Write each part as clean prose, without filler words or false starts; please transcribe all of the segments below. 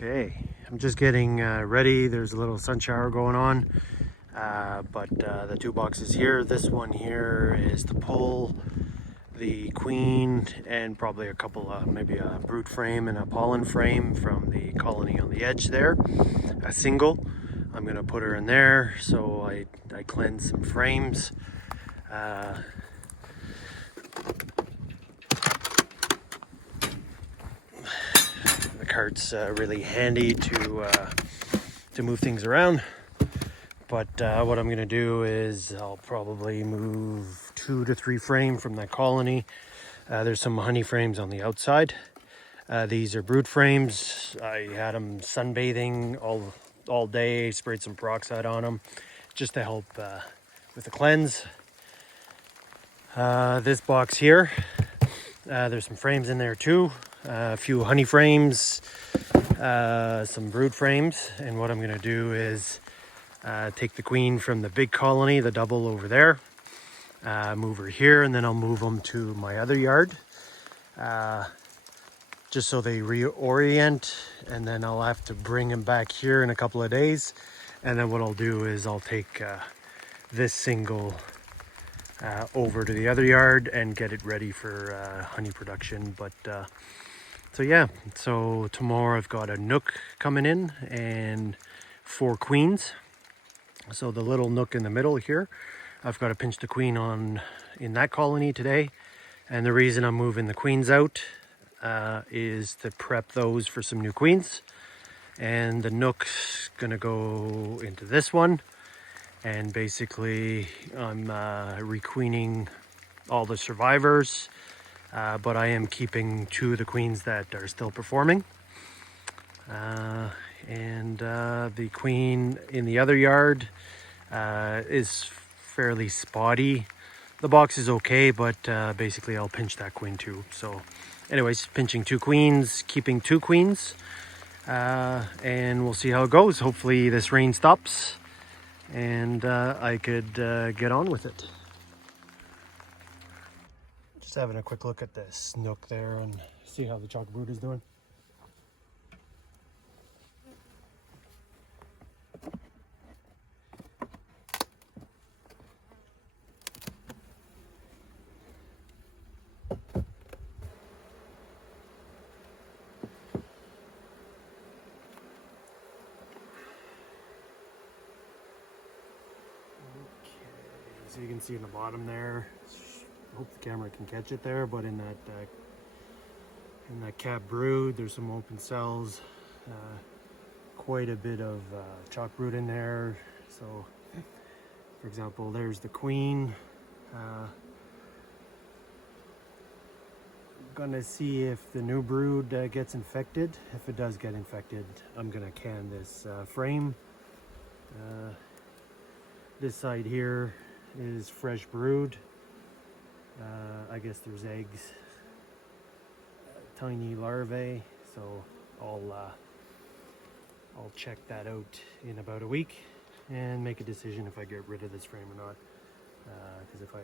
Okay, I'm just getting ready. There's a little sun shower going on, but the two boxes here, this one here is to pull the queen and probably a couple, maybe a brood frame and a pollen frame from the colony on the edge there, a single. I'm gonna put her in there, so I cleanse some frames. The cart's really handy to move things around, but what I'm gonna do is I'll probably move 2 to 3 frame from that colony. There's some honey frames on the outside. These are brood frames. I had them sunbathing all day, sprayed some peroxide on them just to help with the cleanse. This box here, there's some frames in there too, a few honey frames, some brood frames, and what I'm going to do is take the queen from the big colony, the double over there, move her here, and then I'll move them to my other yard, just so they reorient, and then I'll have to bring them back here in a couple of days. And then what I'll do is I'll take this single over to the other yard and get it ready for honey production. But so yeah, so tomorrow I've got a Nuc coming in and 4 queens. So the little Nuc in the middle here, I've got to pinch the queen on in that colony today. And the reason I'm moving the queens out is to prep those for some new queens. And the Nuc's gonna go into this one, and basically I'm requeening all the survivors, but I am keeping 2 of the queens that are still performing, and the queen in the other yard is fairly spotty. The box is okay, but basically I'll pinch that queen too. So anyways, pinching 2 queens, keeping 2 queens, and we'll see how it goes. Hopefully this rain stops and I could get on with it. Just having a quick look at this Nuc there and see how the chalkbrood is doing. So you can see in the bottom there, I hope the camera can catch it there, but in that cap brood there's some open cells, quite a bit of chalkbrood in there. So for example, there's the queen. Gonna see if the new brood gets infected. If it does get infected, I'm gonna can this frame. This side here is fresh brood. I guess there's eggs, tiny larvae, so I'll check that out in about a week and make a decision if I get rid of this frame or not, because if I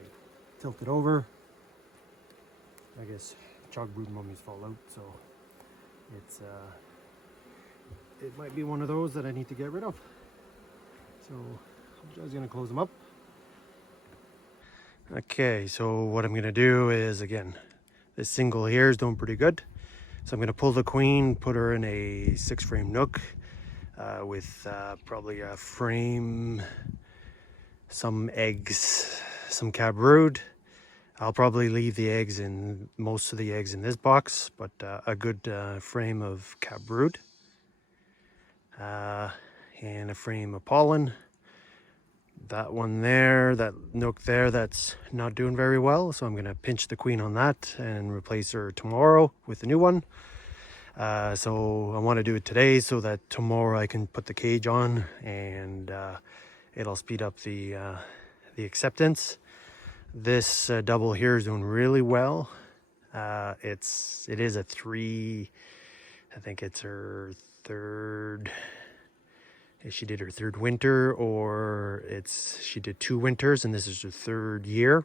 tilt it over, I guess chalkbrood mummies fall out, so it might be one of those that I need to get rid of. So I'm just gonna close them up. Okay, so what I'm going to do is, again, this single here is doing pretty good. So I'm going to pull the queen, put her in a 6 frame Nuc with probably a frame, some eggs, some cap brood. I'll probably leave the eggs in, most of the eggs in this box, but a good frame of cap brood and a frame of pollen. That one there, that Nuc there, that's not doing very well, so I'm gonna pinch the queen on that and replace her tomorrow with a new one. So I want to do it today so that tomorrow I can put the cage on, and it'll speed up the acceptance. This double here is doing really well. It is a 3, I think it's her 3rd. She did her 3rd winter, or she did 2 winters, and this is her 3rd year.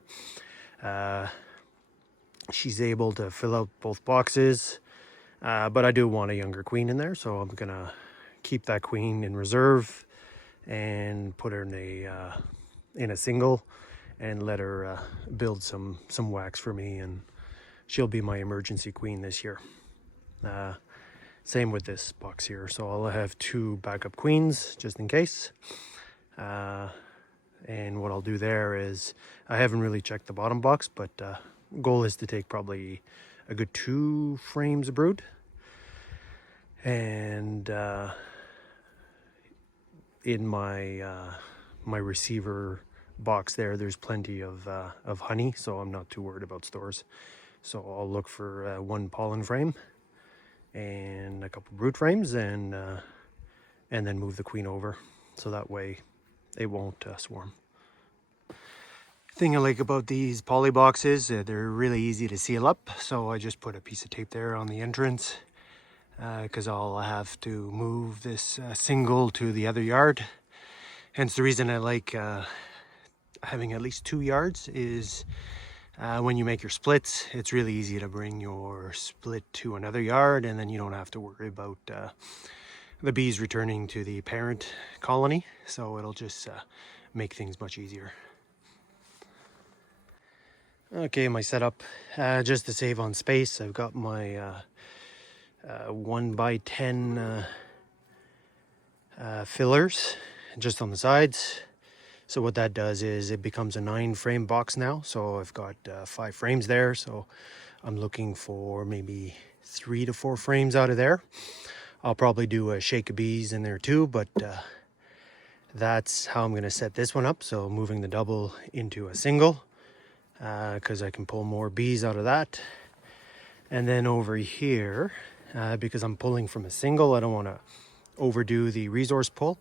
She's able to fill out both boxes. But I do want a younger queen in there, so I'm gonna keep that queen in reserve and put her in a single and let her build some wax for me, and she'll be my emergency queen this year. Same with this box here, so I'll have 2 backup queens just in case. And what I'll do there is, I haven't really checked the bottom box, but goal is to take probably a good 2 frames of brood. And in my receiver box there's plenty of honey, so I'm not too worried about stores. So I'll look for 1 pollen frame and a couple brood frames, and then move the queen over, so that way it won't swarm. Thing I like about these poly boxes, they're really easy to seal up, so I just put a piece of tape there on the entrance, because I'll have to move this single to the other yard. Hence the reason I like having at least 2 yards is when you make your splits, it's really easy to bring your split to another yard, and then you don't have to worry about the bees returning to the parent colony, so it'll just make things much easier. Okay, my setup, just to save on space, I've got my 1x10 fillers just on the sides. So what that does is it becomes a 9 frame box now, so I've got 5 frames there, so I'm looking for maybe 3 to 4 frames out of there. I'll probably do a shake of bees in there too, but that's how I'm going to set this one up. So moving the double into a single, because I can pull more bees out of that. And then over here, because I'm pulling from a single, I don't want to overdo the resource pull.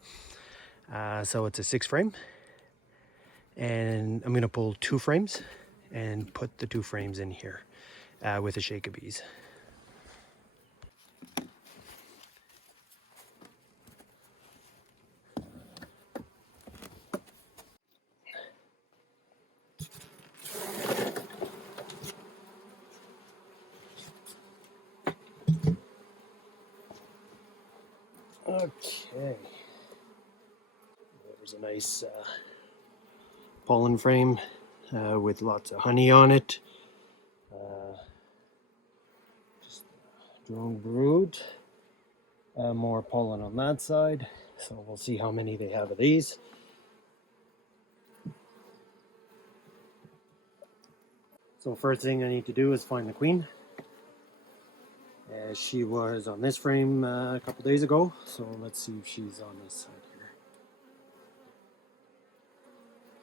So it's a 6 frame. And I'm going to pull 2 frames and put the 2 frames in here with a shake of bees. Okay, there's a nice pollen frame with lots of honey on it. Just drone brood. More pollen on that side, so we'll see how many they have of these. So first thing I need to do is find the queen. She was on this frame a couple days ago, so let's see if she's on this side here.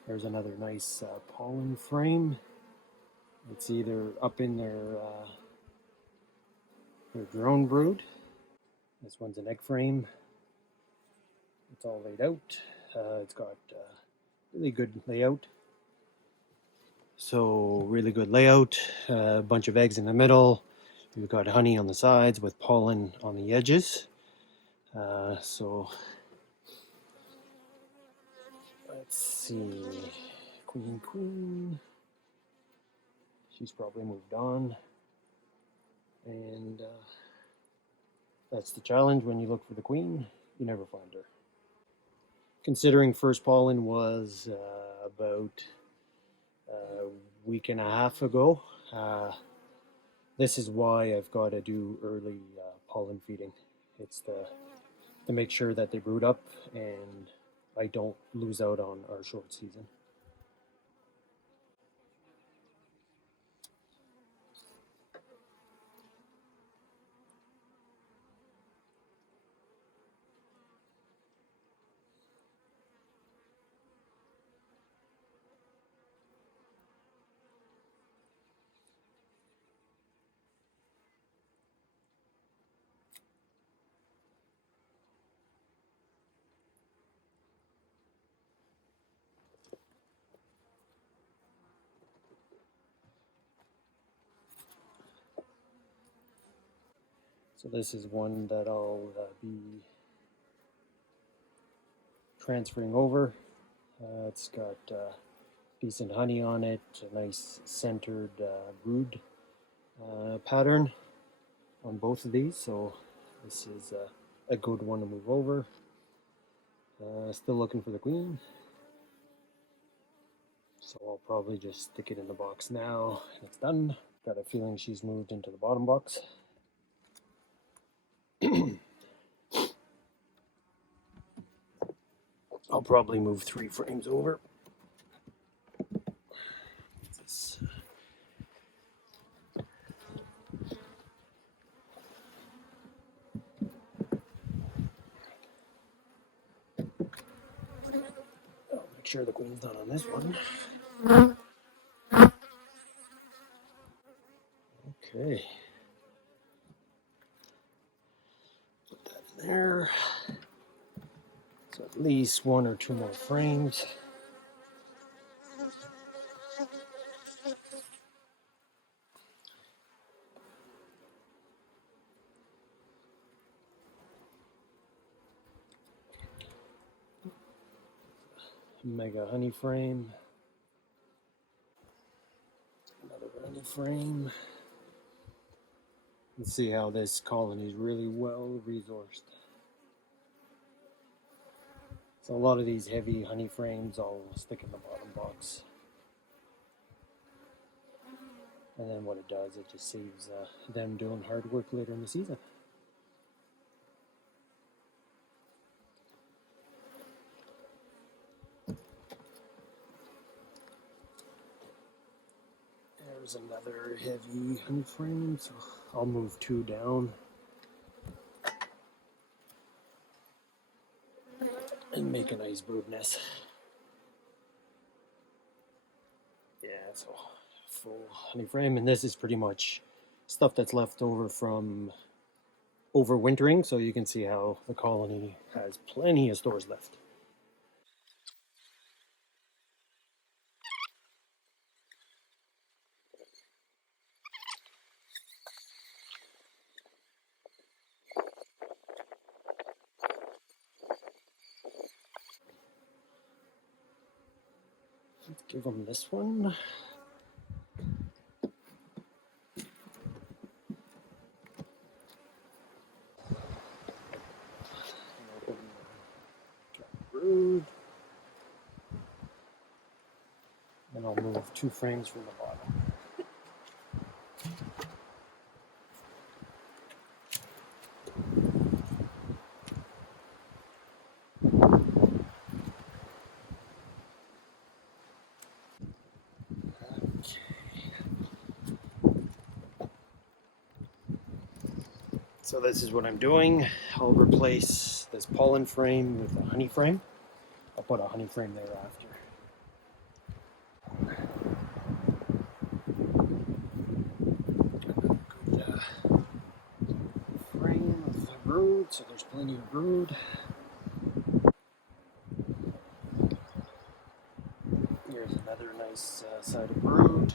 There's another nice pollen frame. It's either up in their drone brood. This one's an egg frame. It's all laid out. It's got really good layout. So really good layout. A bunch of eggs in the middle. We've got honey on the sides with pollen on the edges. So let's see. Queen. She's probably moved on. And that's the challenge when you look for the queen. You never find her. Considering first pollen was about a week and a half ago, this is why I've got to do early pollen feeding. It's to make sure that they brood up and I don't lose out on our short season. So this is one that I'll be transferring over. It's got decent honey on it, a nice centered brood pattern. on both of these, so this is a good one to move over. Still looking for the queen, so I'll probably just stick it in the box now and it's done. Got a feeling she's moved into the bottom box. I'll probably move 3 frames over. This. I'll make sure the queen's not on this one. Okay. Put that in there. So at least 1 or 2 more frames. Mega honey frame. Another honey frame. Let's see how this colony is really well resourced. So a lot of these heavy honey frames I'll stick in the bottom box. And then what it does, it just saves them doing hard work later in the season. There's another heavy honey frame, so I'll move 2 down. And make a nice brood nest. Yeah, so full honey frame, and this is pretty much stuff that's left over from overwintering, so you can see how the colony has plenty of stores left. Let's give them this one. Chalkbrood. And I'll move 2 frames from the bottom. So this is what I'm doing. I'll replace this pollen frame with a honey frame. I'll put a honey frame there after. Good frame of brood, so there's plenty of brood. Here's another nice side of brood.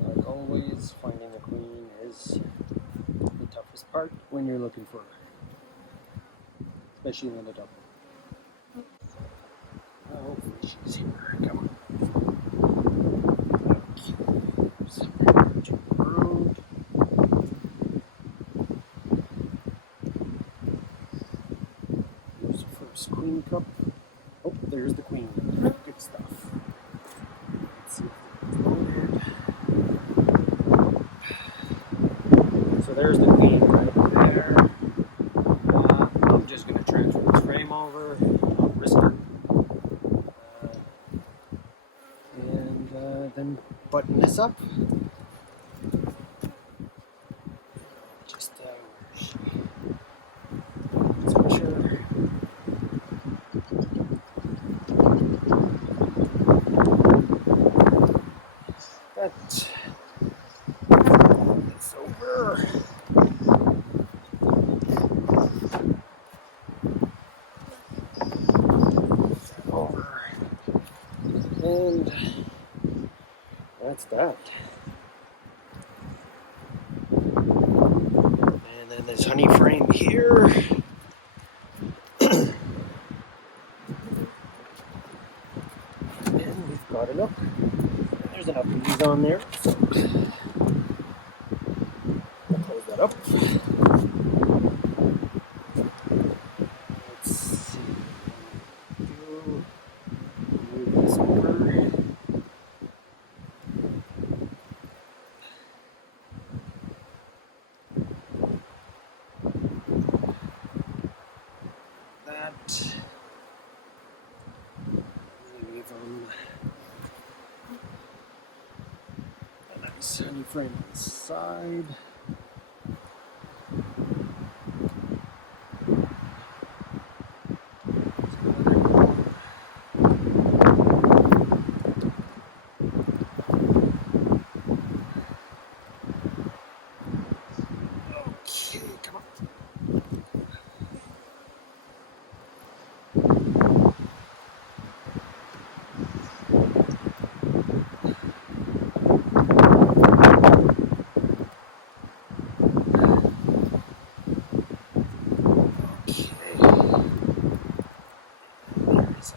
Like always, finding the queen is the toughest part when you're looking for her, especially in the double. Hopefully she's here. Come on. Okay. To brood. Here's the first queen cup. Oh, there's the queen. Good stuff. Let's see if it's loaded. So there's the queen right there. I'm just going to transfer this frame over, not risk it. And then button this up. Just make sure. That it's over. Over. And that's that. And then this honey frame here. And we've got enough. There's enough bees on there. So I'll close that A nice honey frame on the side. Okay, come on. There's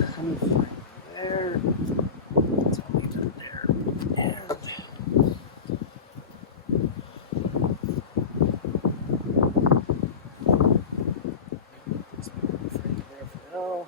a honey frame there. That's all we got there. And there's my honey frame there for now.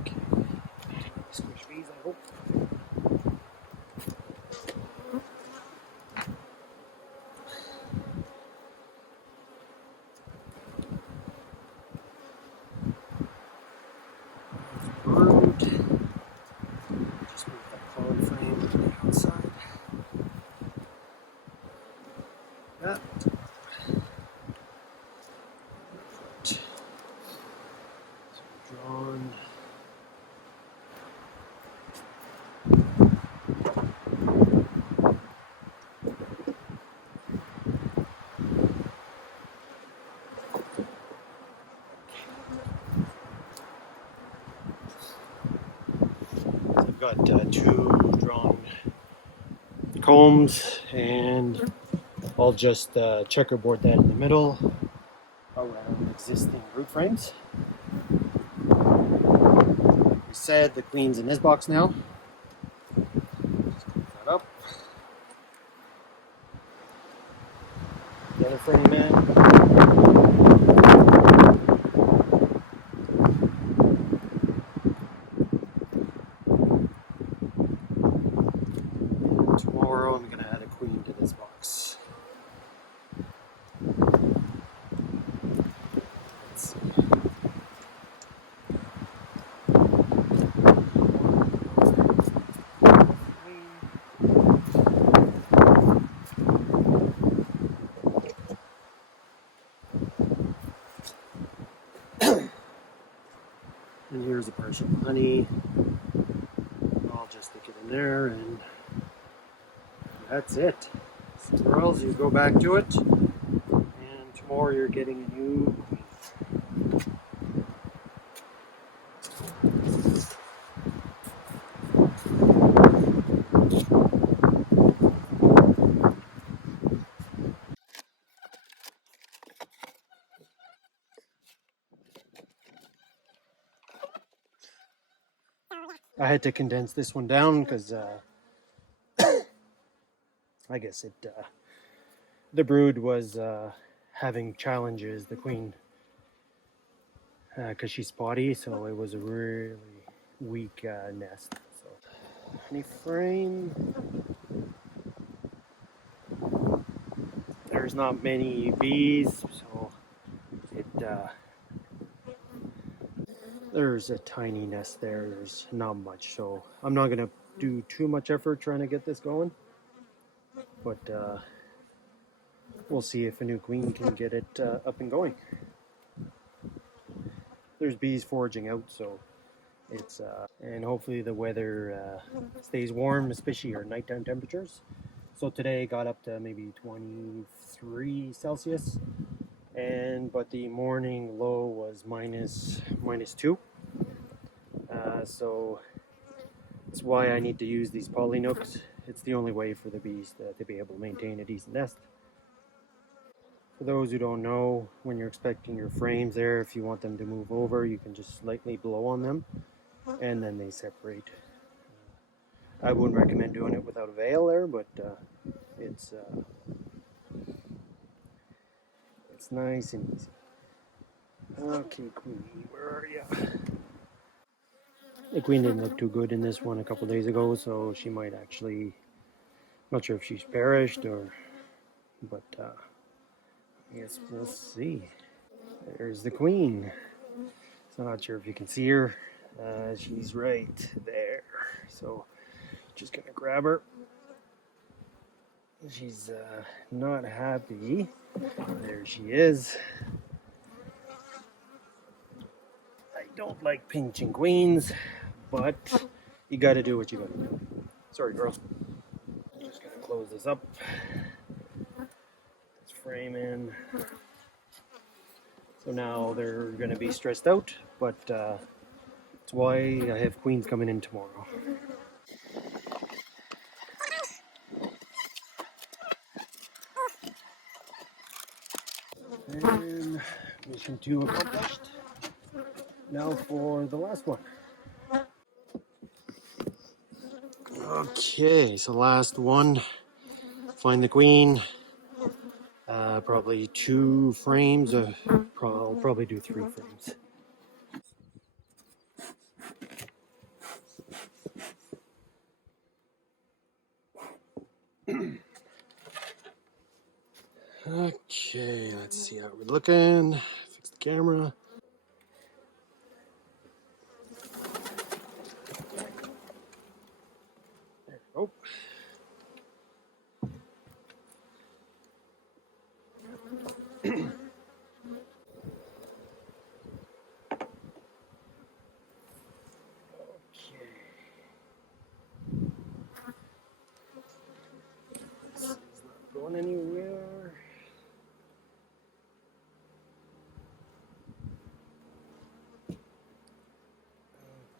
Okay. Squish bees, I hope. Brood. Just move that cloud frame to the outside. That. So drawn. I've got two drawn combs, and I'll just checkerboard that in the middle around existing root frames. Like we said, the queen's in this box now. Just close that up. The other frame in. Tomorrow I'm going to add a queen to this box. Let's see. And here's a partial honey. I'll just stick it in there, and that's it. Somewhere else you go back to it, and tomorrow you're getting a new queen. I had to condense this one down because I guess the brood was having challenges, the queen, because she's spotty, so it was a really weak nest. So, honey frame. There's not many bees, so there's a tiny nest there. There's not much, so I'm not gonna do too much effort trying to get this going. But we'll see if a new queen can get it up and going. There's bees foraging out, so it's and hopefully the weather stays warm, especially our nighttime temperatures. So today got up to maybe 23 Celsius, but the morning low was minus 2. So that's why I need to use these poly nooks. It's the only way for the bees to be able to maintain a decent nest. For those who don't know, when you're expecting your frames there, if you want them to move over, you can just lightly blow on them, and then they separate. I wouldn't recommend doing it without a veil there, but it's It's nice and easy. Okay, Queenie, where are you? The Queen didn't look too good in this one a couple days ago, so she might actually, not sure if she's perished or, but I guess we'll see. There's the Queen. So I'm not sure if you can see her. She's right there. So just gonna grab her. She's not happy. There she is. I don't like pinching queens, but you gotta do what you gotta do. Sorry, girl. I'm just gonna close this up. This frame in. So now they're gonna be stressed out, but that's why I have queens coming in tomorrow. And mission 2 accomplished. Now for the last one. Okay, so last one. Find the queen. Probably 2 frames. I'll probably do 3 frames. Okay, let's see how we're looking. Fix the camera. There we go. Going anywhere?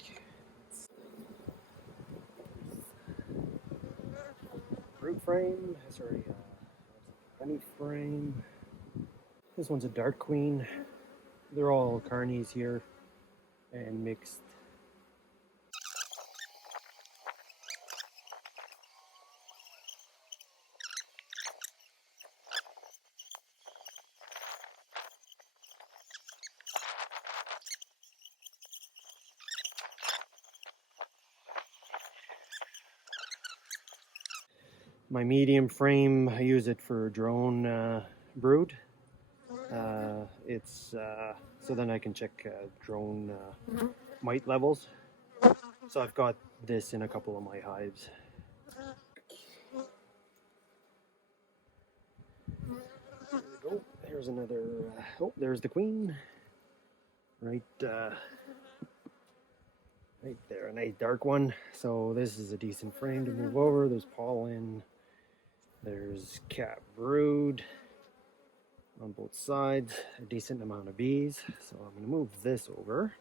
Okay. Fruit frame. Sorry, honey frame. This one's a dark queen. They're all carnies here and mixed. My medium frame, I use it for drone brood. It's so then I can check drone mite levels. So I've got this in a couple of my hives. There we go. There's another. Oh, there's the queen. Right there, a nice dark one. So this is a decent frame to move over. There's pollen. There's cat brood on both sides. A decent amount of bees. So I'm going to move this over.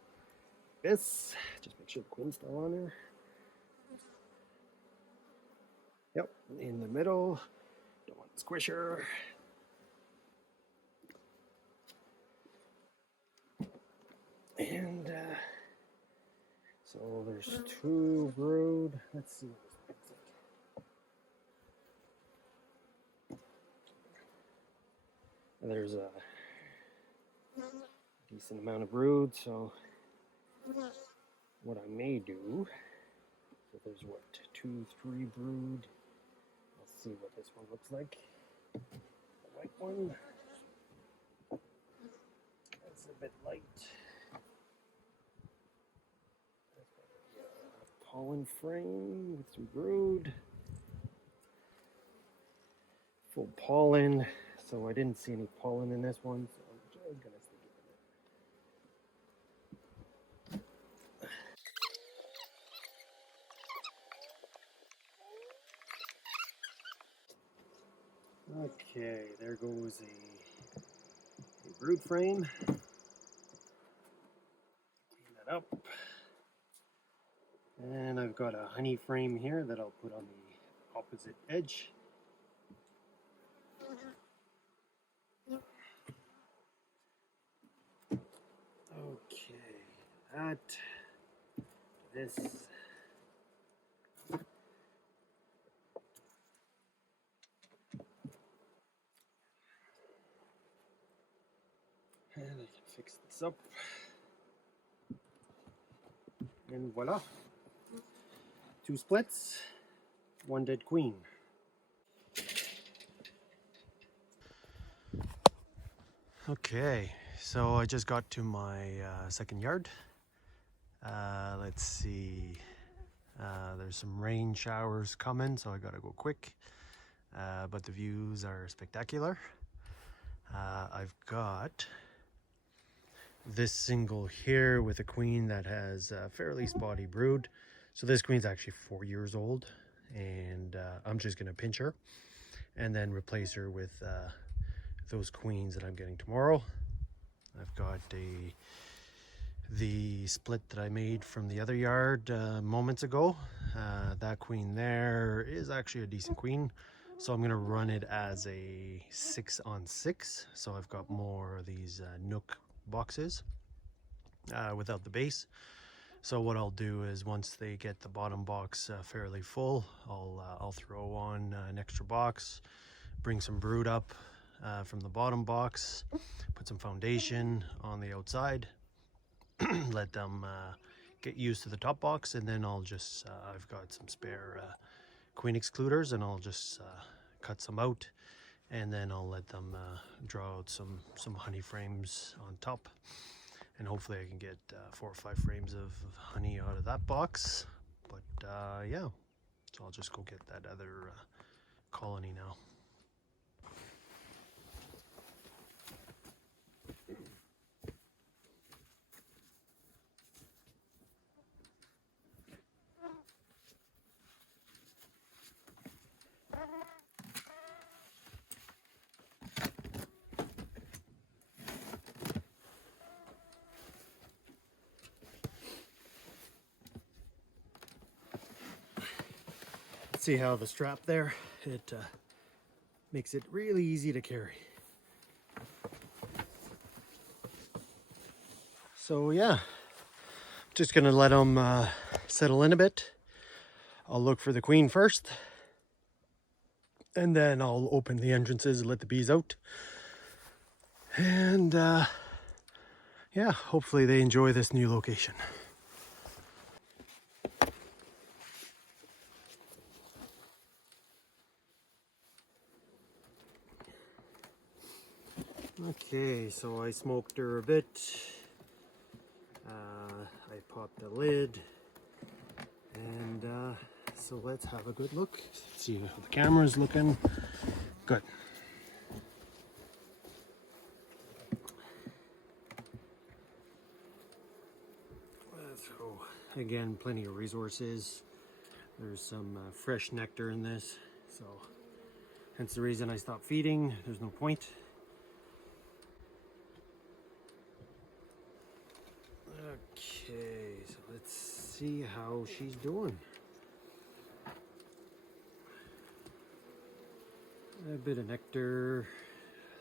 This. Just make sure the queen's still on there. Yep, in the middle. Don't want to squish her. And so there's 2 brood. Let's see what this looks like. And there's a decent amount of brood. So what I may do, so there's what, 2, 3 brood. Let's see what this one looks like. The white one. That's a bit light. Pollen frame with some brood. Full pollen. So I didn't see any pollen in this one, so I'm just gonna stick it in it. Okay, there goes a brood frame. Clean that up. And I've got a honey frame here that I'll put on the opposite edge. Okay, this. Fix this up. And voila. 2 splits, 1 dead queen. Okay, so I just got to my second yard. Let's see. There's some rain showers coming, so I gotta go quick. But the views are spectacular. I've got this single here with a queen that has a fairly spotty brood. So this queen's actually 4 years old, and I'm just gonna pinch her and then replace her with those queens that I'm getting tomorrow. I've got the split that I made from the other yard moments ago. That queen there is actually a decent queen, so I'm gonna run it as a 6-on-6. So I've got more of these Nuc boxes without the base. So what I'll do is once they get the bottom box fairly full, I'll throw on an extra box, bring some brood up from the bottom box, put some foundation on the outside, let them get used to the top box, and then I'll just I've got some spare queen excluders, and I'll just cut some out, and then I'll let them draw out some honey frames on top, and hopefully I can get 4 or 5 frames of honey out of that box. But yeah, so I'll just go get that other colony now. See how the strap there, it makes it really easy to carry. So yeah, just gonna let them settle in a bit. I'll look for the queen first, and then I'll open the entrances and let the bees out. And yeah, hopefully they enjoy this new location. Okay, so I smoked her a bit. I popped the lid, and so let's have a good look. Let's see how the camera's looking. Good. So again, plenty of resources. There's some fresh nectar in this, so hence the reason I stopped feeding. There's no point. Okay, so let's see how she's doing. A bit of nectar,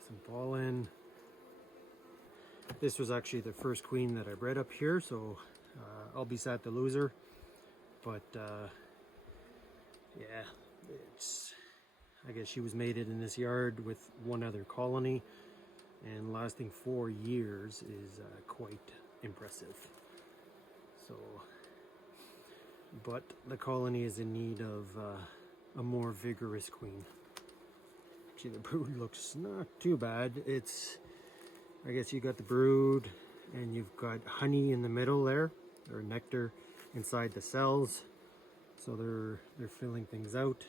some pollen. This was actually the first queen that I bred up here, so I'll be sad to lose her. But yeah, I guess she was mated in this yard with one other colony, and lasting 4 years is quite impressive. So, but the colony is in need of a more vigorous queen. See, the brood looks not too bad. I guess you got the brood, and you've got honey in the middle there, or nectar inside the cells. So they're filling things out.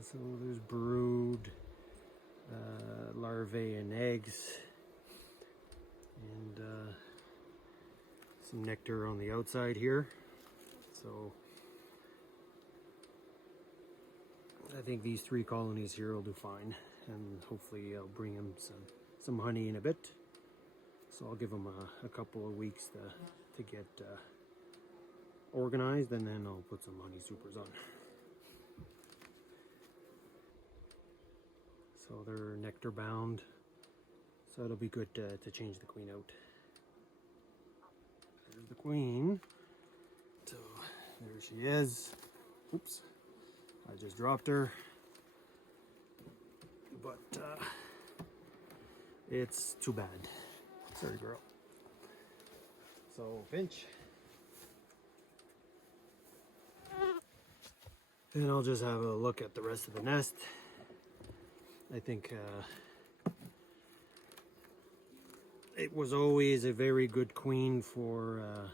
So there's brood, larvae and eggs, and some nectar on the outside here. So I think these 3 colonies here will do fine, and hopefully I'll bring them some honey in a bit. So I'll give them a couple of weeks to get organized, and then I'll put some honey supers on. So they're nectar bound, so it'll be good to change the queen out. There's the queen. So there she is. Oops, I just dropped her. But It's too bad. Sorry, girl. So, Finch. And I'll just have a look at the rest of the nest. I think it was always a very good queen for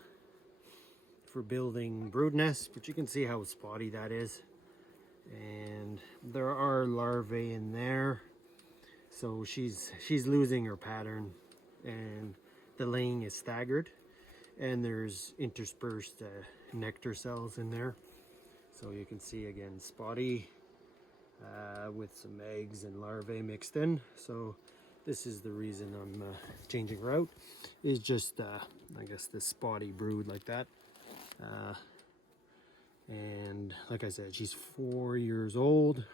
building brood nests, but you can see how spotty that is. And there are larvae in there, so she's losing her pattern, and the laying is staggered, and there's interspersed nectar cells in there. So you can see again spotty with some eggs and larvae mixed in. So this is the reason I'm changing her out, is just I guess this spotty brood like that. And like I said, she's 4 years old.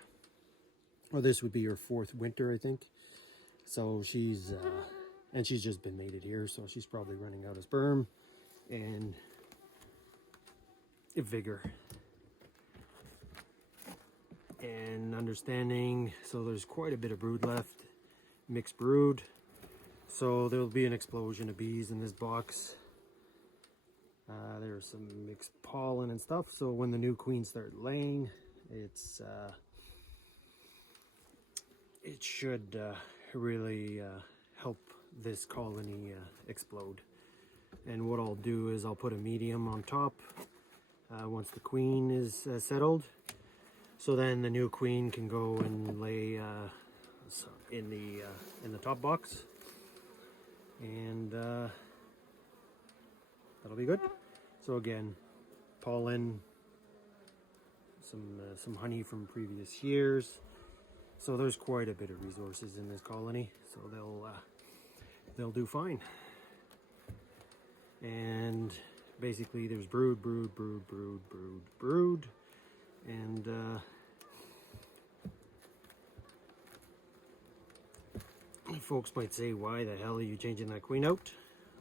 Well, this would be her 4th winter, I think. So she's and she's just been mated here, so she's probably running out of sperm and vigor and understanding. So there's quite a bit of brood left, mixed brood. So there'll be an explosion of bees in this box. There's some mixed pollen and stuff. So when the new queens start laying, it should really help this colony explode. And what I'll do is I'll put a medium on top once the queen is settled. So then the new queen can go and lay in the top box, and that'll be good. So again, pollen, some honey from previous years. So there's quite a bit of resources in this colony, so they'll do fine. And basically there's brood, and folks might say, why the hell are you changing that queen out?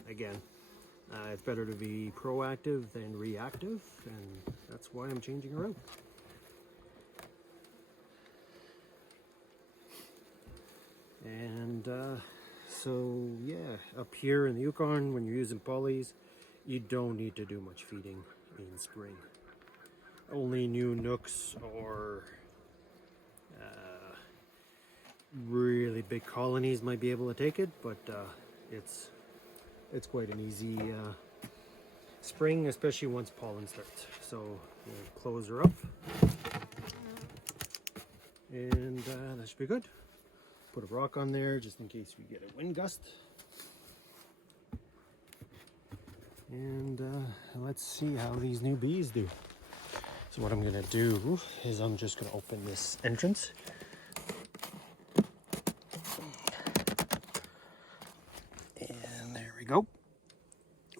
Again, it's better to be proactive than reactive, and that's why I'm changing her out. And so yeah, up here in the Yukon, when you're using polys, you don't need to do much feeding in spring. Only new Nucs or really big colonies might be able to take it, but it's quite an easy spring, especially once pollen starts. So we'll close her up, and that should be good. Put a rock on there just in case we get a wind gust. And let's see how these new bees do. So what I'm gonna do is I'm just gonna open this entrance. And there we go.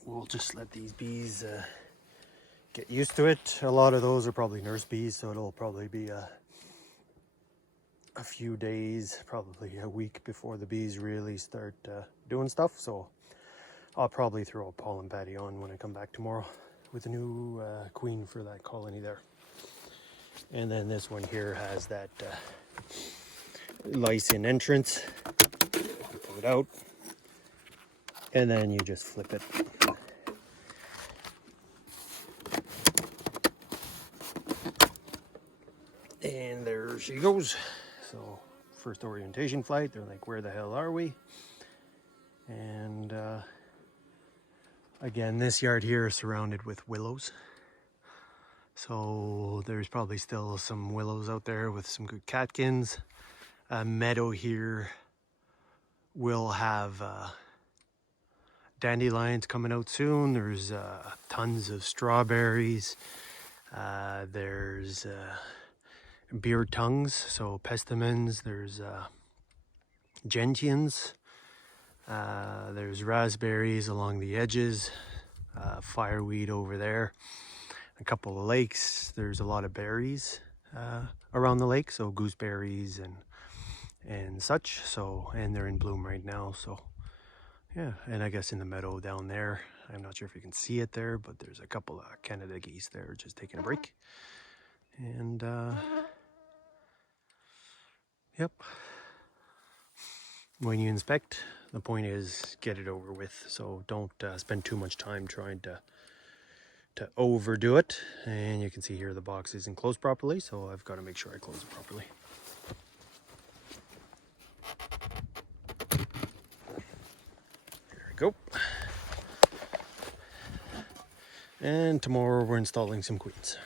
We'll just let these bees get used to it. A lot of those are probably nurse bees, so it'll probably be a few days, probably a week before the bees really start doing stuff. So I'll probably throw a pollen patty on when I come back tomorrow with a new queen for that colony there. And then this one here has that lysine entrance. You pull it out, and then you just flip it. And there she goes. So first orientation flight, they're like, where the hell are we? And again, this yard here is surrounded with willows. So there's probably still some willows out there with some good catkins. A meadow here will have dandelions coming out soon. There's tons of strawberries. There's beard tongues, so pestamens. There's gentians. There's raspberries along the edges. Fireweed over there. A couple of lakes. There's a lot of berries around the lake, so gooseberries and such. So, and they're in bloom right now. So yeah, and I guess in the meadow down there, I'm not sure if you can see it there, but there's a couple of Canada geese there just taking a break. And yep, when you inspect, the point is get it over with. So don't spend too much time trying to overdo it. And you can see here the box isn't closed properly, so I've got to make sure I close it properly. There we go. And tomorrow we're installing some queens.